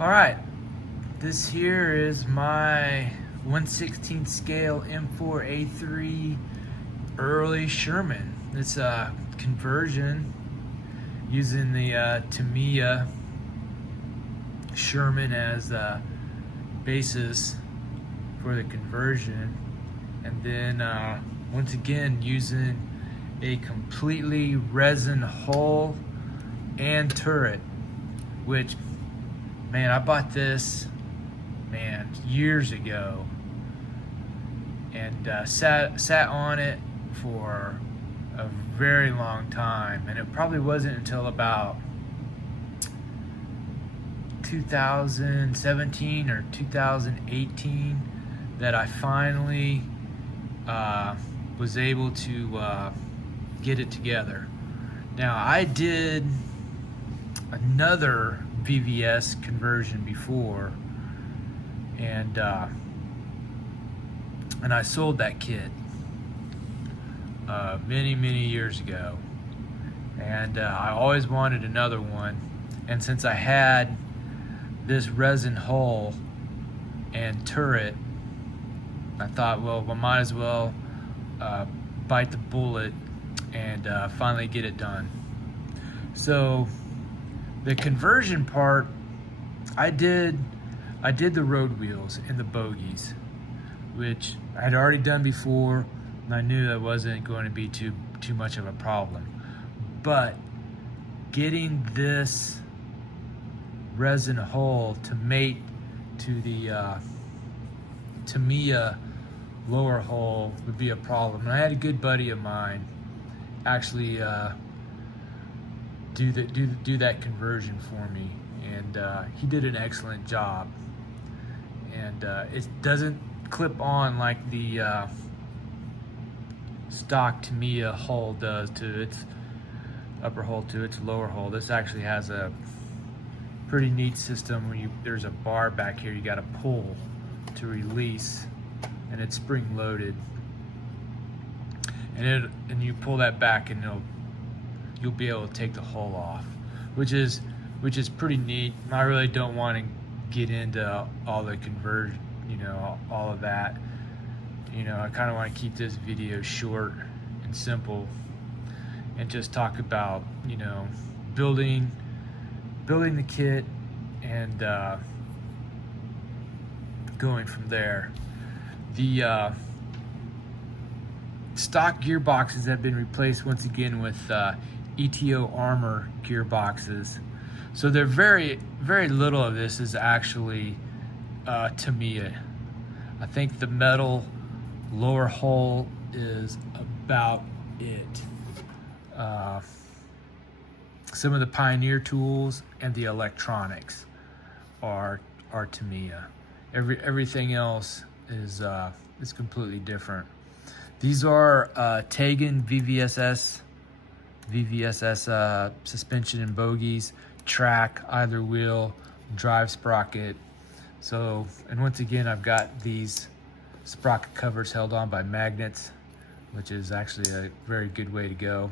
All right, this here is my 1/16 scale M4A3 early Sherman. It's a conversion using the Tamiya Sherman as the basis for the conversion, and then once again using a completely resin hull and turret, which, man, I bought this, man, years ago, and sat on it for a very long time, and it probably wasn't until about 2017 or 2018 that I finally was able to get it together. Now, I did another VVS conversion before, and I sold that kit many years ago, and I always wanted another one. And since I had this resin hull and turret, I thought, well, I might as well bite the bullet and finally get it done. So the conversion part, I did the road wheels and the bogies, which I had already done before, and I knew that wasn't going to be too much of a problem. But getting this resin hull to mate to the Tamiya lower hull would be a problem. And I had a good buddy of mine actually do that conversion for me, and he did an excellent job. And it doesn't clip on like the stock Tamiya hull does to its upper hull to its lower hull. This actually has a pretty neat system where there's a bar back here you got to pull to release, and it's spring loaded, and you pull that back and you'll be able to take the hull off, which is pretty neat. I really don't want to get into all the conversion, all of that. I kind of want to keep this video short and simple and just talk about building the kit and going from there. The stock gearboxes have been replaced once again with ETO Armor gearboxes. So they're very little of this is actually Tamiya. I think the metal lower hull is about it. Some of the Pioneer tools and the electronics are Tamiya. Everything else is completely different. These are Tegan VVSS suspension and bogies, track, either wheel, drive sprocket. So, and once again, I've got these sprocket covers held on by magnets, which is actually a very good way to go.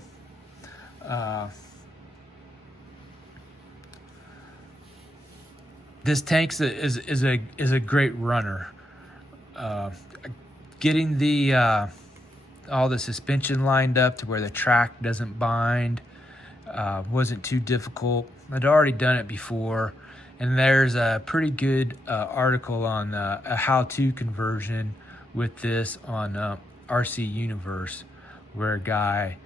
This tank is a great runner. Getting the all the suspension lined up to where the track doesn't bind wasn't too difficult. I'd already done it before, and there's a pretty good article on a how-to conversion with this on RC Universe, where a guy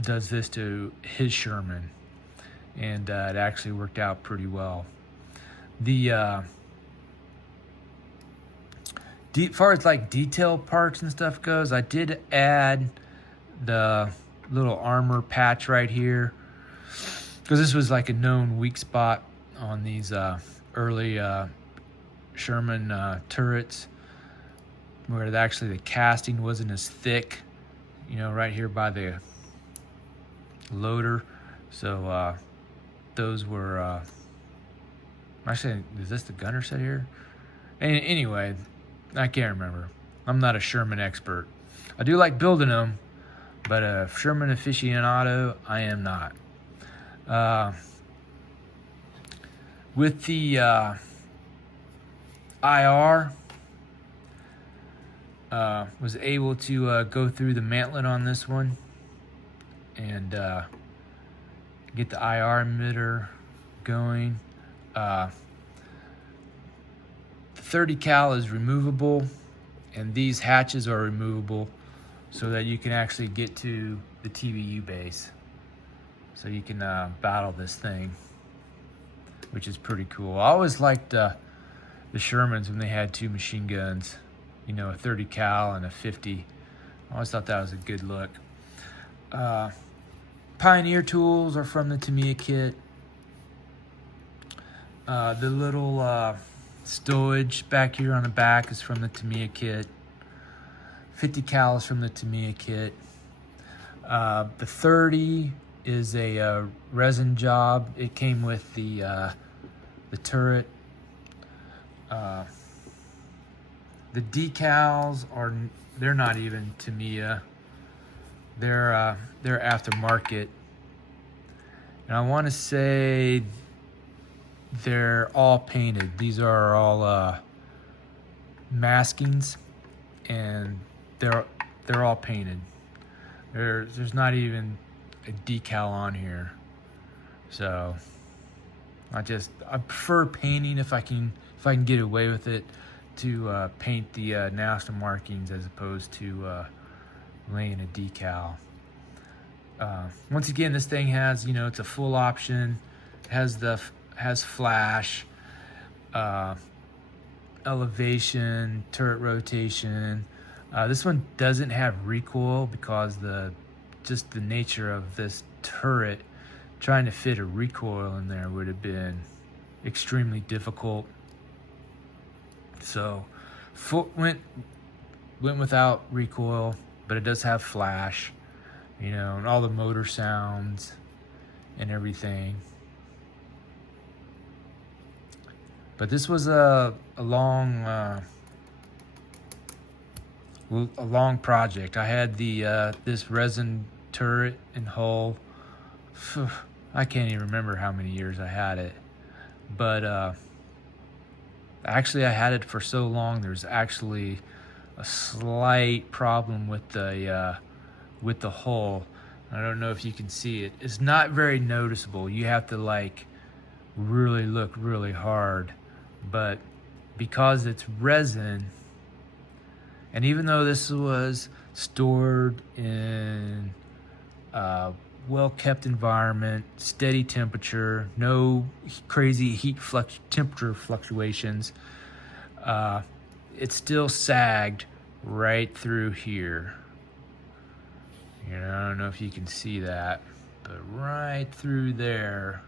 does this to his Sherman, and it actually worked out pretty well. The as far as like detail parts and stuff goes, I did add the little armor patch right here, because this was like a known weak spot on these early Sherman turrets, where actually the casting wasn't as thick, right here by the loader. So those were actually, is this the gunner set here? Anyway, I can't remember. I'm not a Sherman expert. I do like building them, but a Sherman aficionado, I am not. With the IR, was able to go through the mantlet on this one and get the IR emitter going. The 30 cal is removable, and these hatches are removable so that you can actually get to the TBU base. So you can battle this thing, which is pretty cool. I always liked the Shermans when they had two machine guns, you know, a 30 cal and a 50. I always thought that was a good look. Pioneer tools are from the Tamiya kit. The little stowage back here on the back is from the Tamiya kit. 50 cal is from the Tamiya kit. The 30 is a resin job. It came with the turret. The decals they're not even Tamiya. They're aftermarket, and I want to say they're all painted. These are all maskings, and they're all painted. There's not even a decal on here. So I prefer painting if I can get away with it, to paint the national markings as opposed to laying a decal. Once again, this thing has, you know, it's a full option. It has flash, elevation, turret rotation. This one doesn't have recoil because just the nature of this turret, trying to fit a recoil in there would have been extremely difficult. So went without recoil, but it does have flash, you know, and all the motor sounds and everything. But this was a long project. I had this resin turret and hull. I can't even remember how many years I had it, but actually I had it for so long. There's actually a slight problem with the hull. I don't know if you can see it. It's not very noticeable. You have to like really look really hard, but because it's resin, and even though this was stored in a well-kept environment, steady temperature, no crazy temperature fluctuations, it still sagged right through here. You know, I don't know if you can see that, but right through there,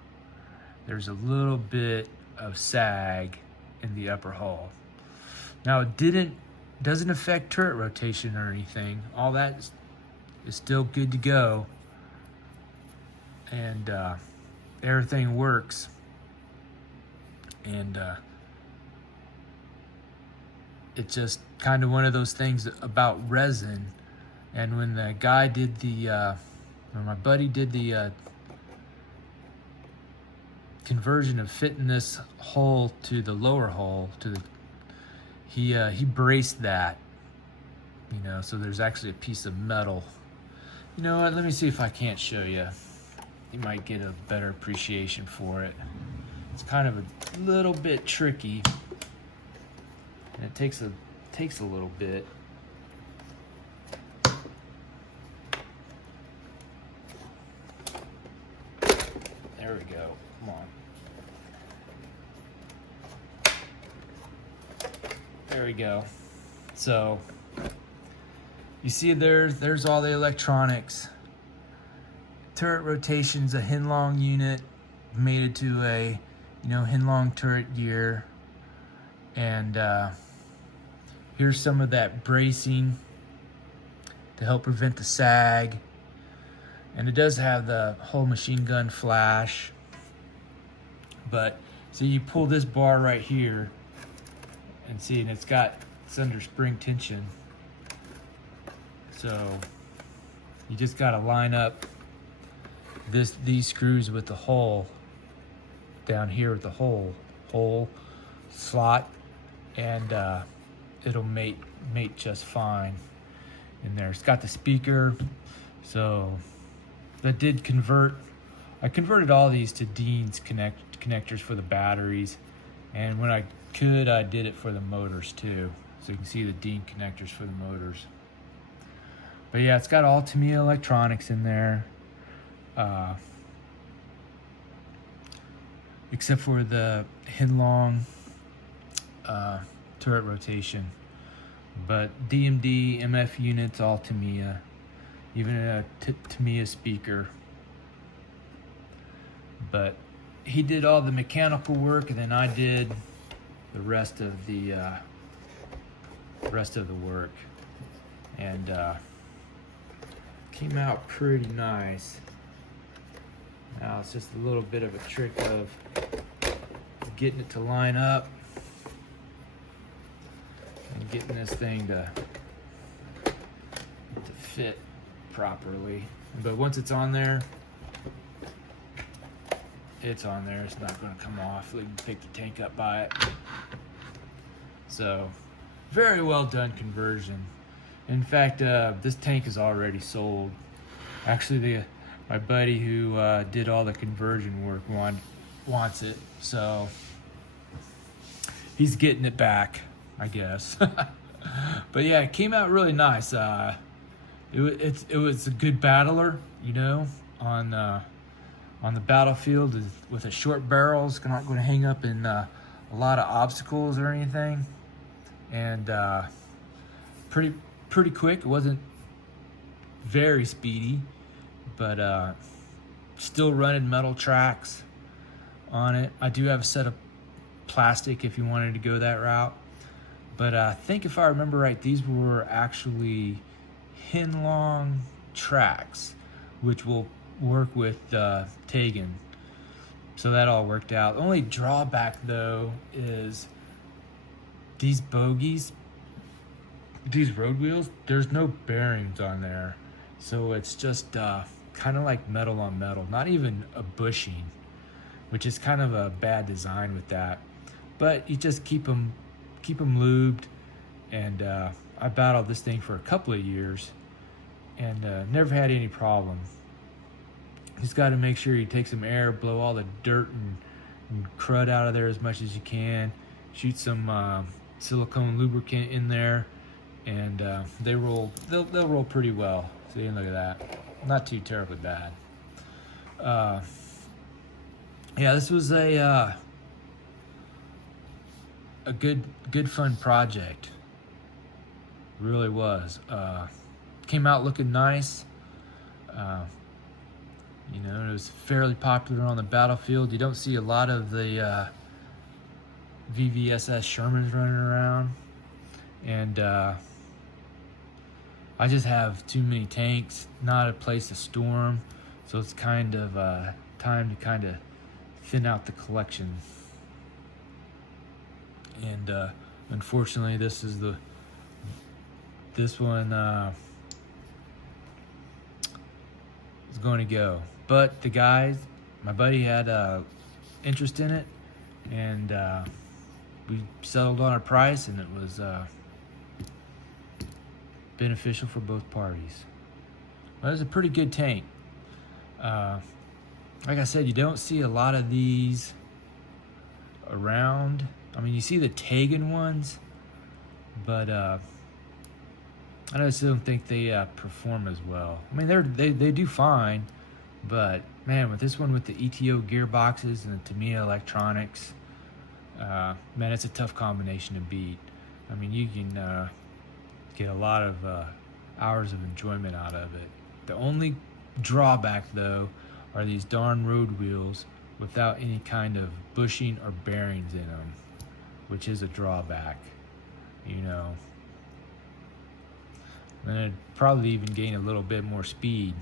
there's a little bit of sag in the upper hull. Now it doesn't affect turret rotation or anything. All that is still good to go, and everything works. And it's just kind of one of those things about resin. And when the guy did when my buddy did the conversion of fitting this hull to the lower hull, he braced that, you know, so there's actually a piece of metal. You know what, let me see if I can't show you. You might get a better appreciation for it. It's kind of a little bit tricky, and it takes a little bit. There we go. Come on. There we go. So you see there's all the electronics. Turret rotation's a Hinlong unit, made it to a, you know, Hinlong turret gear. And here's some of that bracing to help prevent the sag. And it does have the whole machine gun flash. But so you pull this bar right here and see, and it's under spring tension. So you just gotta line up these screws with the hull, down here with the hole slot, and it'll mate just fine in there. It's got the speaker, so that did convert. I converted all these to Dean's connectors for the batteries, and when I could, I did it for the motors too. So you can see the Dean connectors for the motors. But yeah, it's got all Tamiya electronics in there, except for the Hinlong turret rotation. But DMD, MF units, all Tamiya. Even a Tamiya speaker. But he did all the mechanical work, and then I did the rest of the work, and came out pretty nice. Now it's just a little bit of a trick of getting it to line up and getting this thing to fit properly. But once it's on there, it's on there. It's not going to come off. We can pick the tank up by it. So, very well done conversion. In fact, this tank is already sold. Actually, my buddy who did all the conversion work wants it, so he's getting it back, I guess. But yeah, it came out really nice. It was a good battler, you know, on the battlefield with a short barrel. It's not going to hang up in a lot of obstacles or anything, and pretty quick. It wasn't very speedy, but still running metal tracks on it. I do have a set of plastic if you wanted to go that route, but I think if I remember right, these were actually Hinlong tracks, which will work with Tegan. So that all worked out. The only drawback though is these bogies, these road wheels, there's no bearings on there. So it's just kind of like metal on metal, not even a bushing, which is kind of a bad design with that. But you just keep them lubed, and I battled this thing for a couple of years and never had any problems. Just got to make sure you take some air, blow all the dirt and crud out of there as much as you can. Shoot some silicone lubricant in there, and they'll roll pretty well. See, look at that, not too terribly bad. Yeah, this was a good fun project. Really was. Came out looking nice. You know, it was fairly popular on the battlefield. You don't see a lot of the VVSS Shermans running around, and I just have too many tanks, not a place to store them, so it's kind of time to kind of thin out the collection. And unfortunately, this one is going to go. But the guys, my buddy had interest in it, and we settled on a price, and it was beneficial for both parties. But it was a pretty good tank. Like I said, you don't see a lot of these around. I mean, you see the Tegan ones, but I just don't think they perform as well. I mean, they do fine, but man, with this one with the ETO gearboxes and the Tamiya electronics, man, it's a tough combination to beat. I mean, you can get a lot of hours of enjoyment out of it. The only drawback, though, are these darn road wheels without any kind of bushing or bearings in them, which is a drawback, you know. And it'd probably even gain a little bit more speed.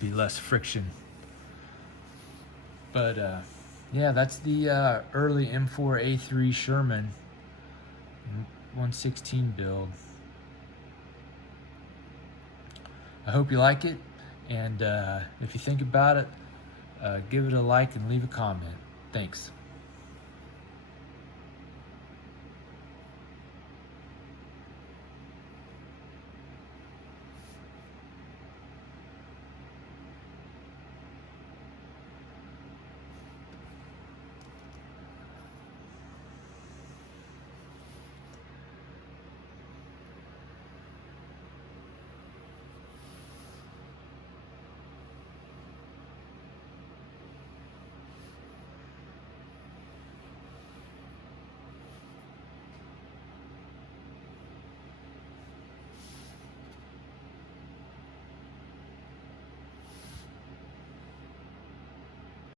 Be less friction. But yeah, that's the early M4A3 Sherman 116 build. I hope you like it, and if you think about it, Give it a like and leave a comment. Thanks.